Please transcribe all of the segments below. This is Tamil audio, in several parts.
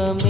me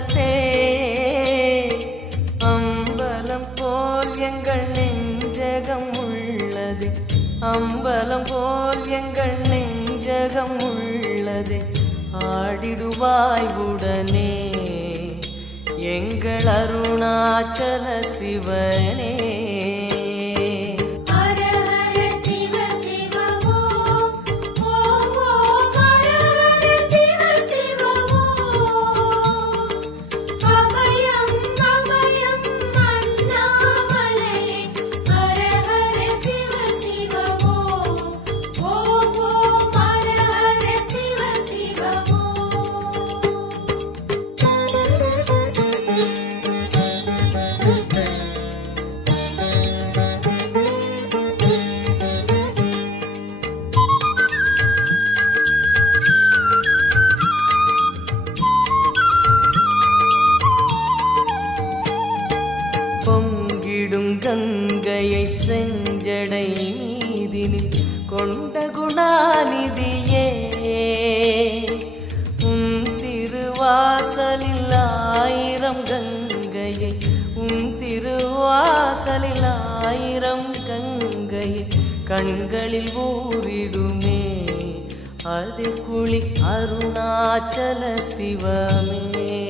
மனசே. அம்பலம் போல் எங்கள் நெஞ்சகம் உள்ளது. அம்பலம் போல் எங்கள் நெஞ்சகம் உள்ளது. ஆடிடுவாய் உடனே. எங்கள் அருணாச்சல சிவனே. அது குளி அருணாச்சல சிவமே.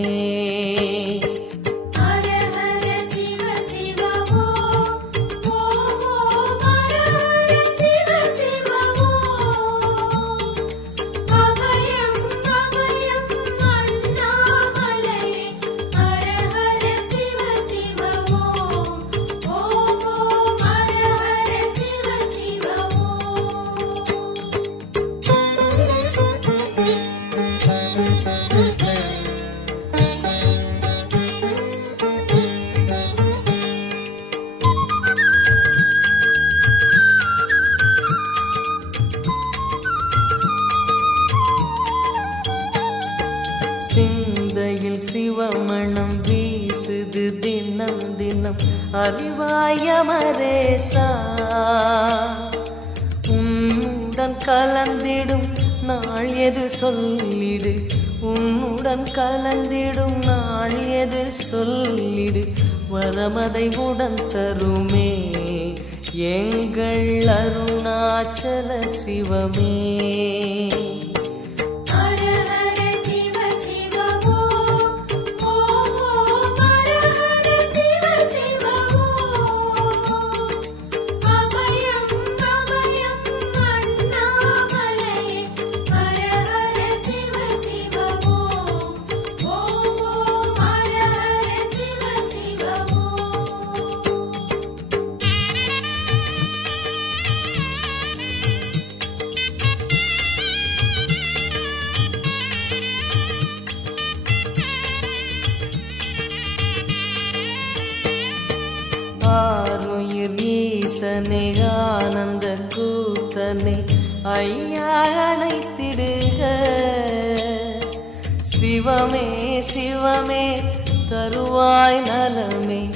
கலந்திடும். நாள் எது சொல்லிடு. உன்னுடன் கலந்திடும். நாள் எது சொல்லிடு. வரமதை உடன் தருமே. எங்கள் அருணாச்சல சிவமே. ஈசனே ஆனந்த கூத்தனே ஐயா அழைத்திடுக சிவமே சிவமே தருவாய் நலமே.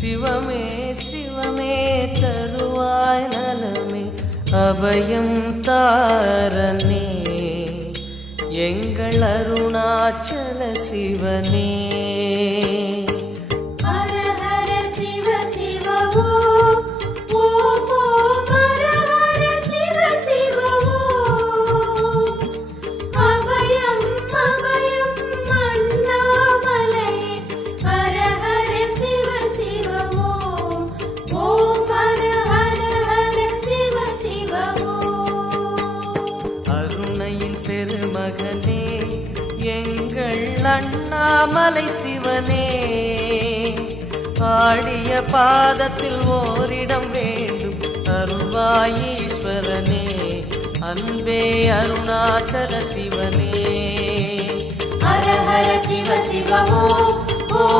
சிவமே சிவமே தருவாய் நலமே. அபயம் தாரனே எங்கள் அருணாச்சல சிவனே.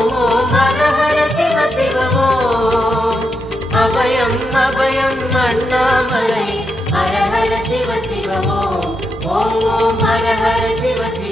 ओम् हर हर शिव शिवमो। अभयम् अभयम् अणामलै हर हर शिव शिवमो। ॐ हर हर शिव शिव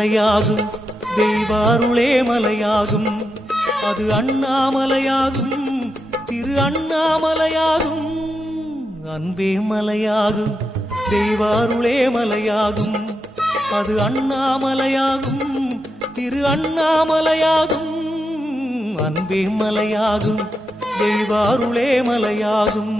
மலையாகும். தெய்வாருளே மலையாகும். அது அண்ணாமலையாகும். திரு அண்ணாமலையாகும். அன்பே மலையாகும். தெய்வாருளே மலையாகும். அது அண்ணாமலையாகும். திரு அண்ணாமலையாகும். அன்பே மலையாகும். தெய்வாருளே மலையாகும்.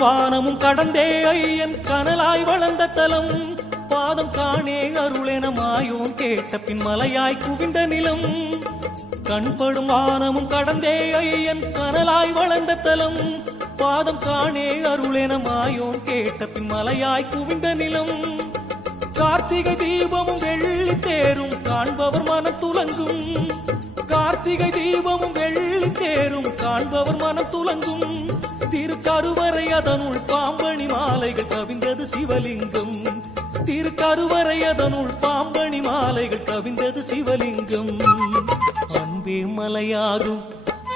வானமும் கடந்தே ஐயன் கனலாய் வளர்ந்த தலம். பாதம் காணே அருளென மாயோன் கேட்ட பின் மலையாய் குவிந்த நிலம். கண்படும் வானமும் கடந்தே ஐயன் கனலாய் வளர்ந்த தலம். பாதம் காணே அருளென மாயோன் கேட்ட பின் மலையாய் குவிந்த நிலம். கார்த்திகை தீபமும் வெள்ளி தேரும் காண்பவர் மனம் துலங்கும். கார்த்திகை தீபமும் வெள்ளி தேரும் காண்பவர் மனம் துலங்கும். திருக்கருவறை அதனுள் பாம்பணி மாலைகள் கவிந்தது சிவலிங்கம். திருக்கருவறை அதனுள் பாம்பணி மாலைகள் கவிந்தது சிவலிங்கம். அன்பே மலையாகும்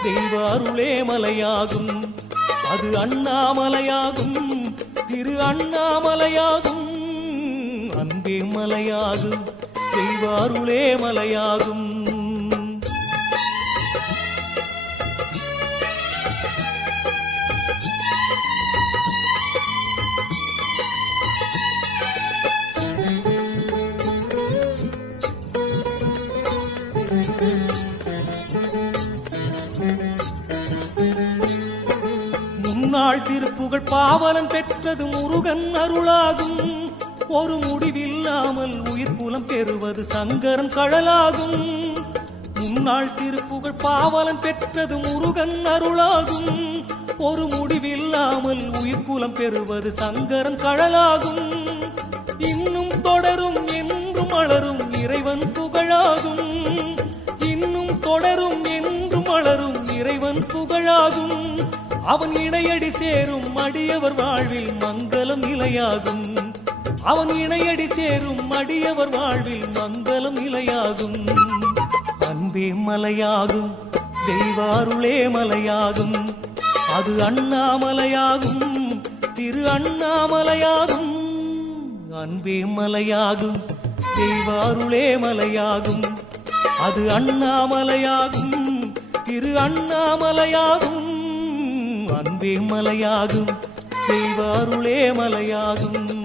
தெய்வாருளே மலையாகும். அது அண்ணாமலையாகும் திரு அண்ணாமலையாகும். அன்பே மலையாகும் செய்வாருளே மலையாகும். முன்னாள் திருப்புகழ் பாவலன் பெற்றது முருகன் அருளாகும். ஒரு முடிவில்லாமல் உயிர் புலம் பெறுவது சங்கரன் கழலாகும் முன்னாள் திருப்புகழ் பாவலன் பெற்றது முருகன் அருளாகும். ஒரு முடிவில்லாமல் உயிர் புலம் பெறுவது சங்கரன் கழலாகும் இன்னும் தொடரும் என்றும் மலரும் இறைவன் புகழாகும். இன்னும் தொடரும் என்றும் மலரும் இறைவன் புகழாகும். அவன் இணையடி சேரும் அடியவர் வாழ்வில் மங்களம் நிலையாகும். அவன் இணையடி சேரும் அடியவர் வாழ்வில் மங்களம் நிலையாகும். அன்பே மலையாகும் தெய்வாருளே மலையாகும். அது அண்ணாமலையாகும் திரு அண்ணாமலையாகும். அன்பே மலையாகும் தெய்வாருளே மலையாகும். அது அண்ணாமலையாகும் திரு அண்ணாமலையாகும். அன்பே மலையாகும் தெய்வாருளே மலையாகும்.